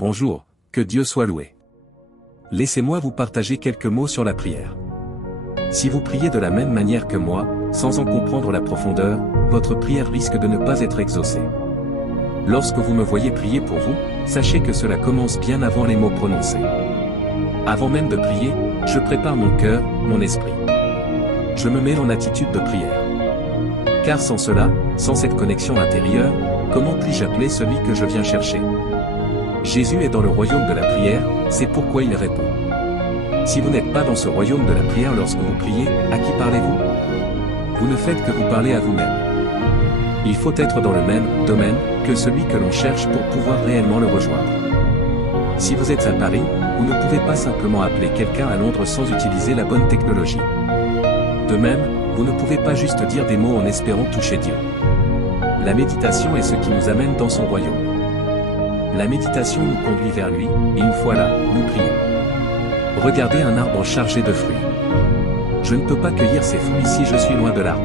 Bonjour, que Dieu soit loué. Laissez-moi vous partager quelques mots sur la prière. Si vous priez de la même manière que moi, sans en comprendre la profondeur, votre prière risque de ne pas être exaucée. Lorsque vous me voyez prier pour vous, sachez que cela commence bien avant les mots prononcés. Avant même de prier, je prépare mon cœur, mon esprit. Je me mets en attitude de prière. Car sans cela, sans cette connexion intérieure, comment puis-je appeler celui que je viens chercher? Jésus est dans le royaume de la prière, c'est pourquoi il répond. Si vous n'êtes pas dans ce royaume de la prière lorsque vous priez, à qui parlez-vous? Vous ne faites que vous parler à vous-même. Il faut être dans le même domaine que celui que l'on cherche pour pouvoir réellement le rejoindre. Si vous êtes à Paris, vous ne pouvez pas simplement appeler quelqu'un à Londres sans utiliser la bonne technologie. De même, vous ne pouvez pas juste dire des mots en espérant toucher Dieu. La méditation est ce qui nous amène dans son royaume. La méditation nous conduit vers lui, et une fois là, nous prions. Regardez un arbre chargé de fruits. Je ne peux pas cueillir ces fruits si je suis loin de l'arbre.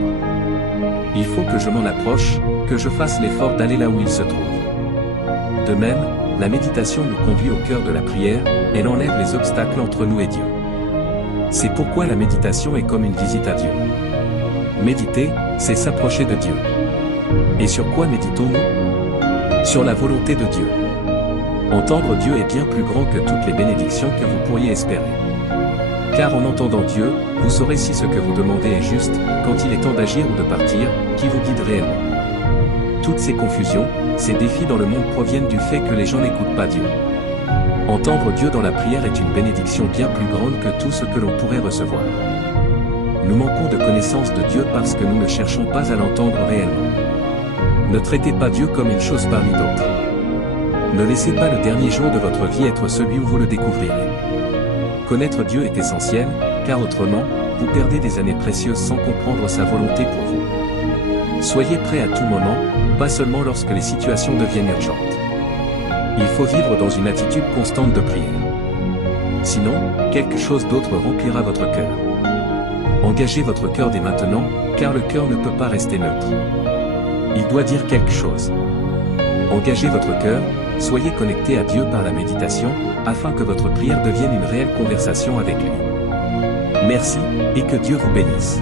Il faut que je m'en approche, que je fasse l'effort d'aller là où il se trouve. De même, la méditation nous conduit au cœur de la prière, elle enlève les obstacles entre nous et Dieu. C'est pourquoi la méditation est comme une visite à Dieu. Méditer, c'est s'approcher de Dieu. Et sur quoi méditons-nous? Sur la volonté de Dieu. Entendre Dieu est bien plus grand que toutes les bénédictions que vous pourriez espérer. Car en entendant Dieu, vous saurez si ce que vous demandez est juste, quand il est temps d'agir ou de partir, qui vous guide réellement. Toutes ces confusions, ces défis dans le monde proviennent du fait que les gens n'écoutent pas Dieu. Entendre Dieu dans la prière est une bénédiction bien plus grande que tout ce que l'on pourrait recevoir. Nous manquons de connaissance de Dieu parce que nous ne cherchons pas à l'entendre réellement. Ne traitez pas Dieu comme une chose parmi d'autres. Ne laissez pas le dernier jour de votre vie être celui où vous le découvrirez. Connaître Dieu est essentiel, car autrement, vous perdez des années précieuses sans comprendre sa volonté pour vous. Soyez prêts à tout moment, pas seulement lorsque les situations deviennent urgentes. Il faut vivre dans une attitude constante de prière. Sinon, quelque chose d'autre remplira votre cœur. Engagez votre cœur dès maintenant, car le cœur ne peut pas rester neutre. Il doit dire quelque chose. Engagez votre cœur, soyez connecté à Dieu par la méditation, afin que votre prière devienne une réelle conversation avec lui. Merci, et que Dieu vous bénisse.